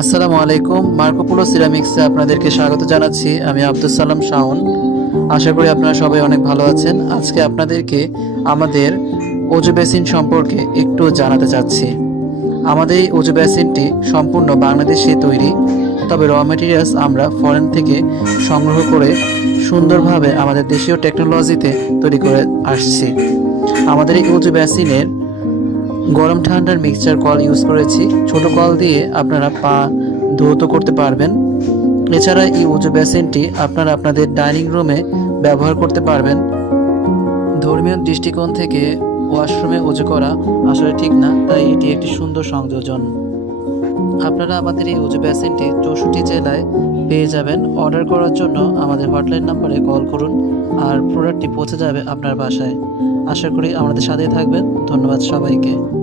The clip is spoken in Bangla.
আসসালামু আলাইকুম। মার্কোপোলো সিরামিক্সে আপনাদেরকে স্বাগত জানাচ্ছি। আমি আব্দুল সালাম শাওন। আশা করি আপনারা সবাই অনেক ভালো আছেন। আজকে আপনাদেরকে আমাদের অজু বেসিন সম্পর্কে একটু জানাতে চাচ্ছি। আমাদের এই অজু বেসিনটি সম্পূর্ণ বাংলাদেশে তৈরি, তবে র মেটেরিয়ালস আমরা ফরেন থেকে সংগ্রহ করে সুন্দরভাবে আমাদের দেশীয় টেকনোলজিতে তৈরি করে আসছি। আমাদের এই অজু বেসিনের গরম ঠান্ডার মিক্সচার কল ইউজ করেছি। ছোট কল দিয়ে আপনারা পা ধৌত করতে পারবেন। এছাড়া এই উঁচু বেসিনটি আপনারা আপনাদের ডাইনিং রুমে ব্যবহার করতে পারবেন। ধর্মীয় দৃষ্টিকোণ থেকে ওয়াশরুমে উঁচু করা আসলে ঠিক না, তাই এটি একটি সুন্দর সংযোজন। আপনারা আমাদের এই উঁচু বেসিনটি 64 জেলায় পেয়ে যাবেন। অর্ডার করার জন্য আমাদের হটলাইন নাম্বারে কল করুন, আর প্রোডাক্টটি পৌঁছে যাবে আপনার বাসায়। আশা করি আমাদের সাথেই থাকবেন। ধন্যবাদ সবাইকে।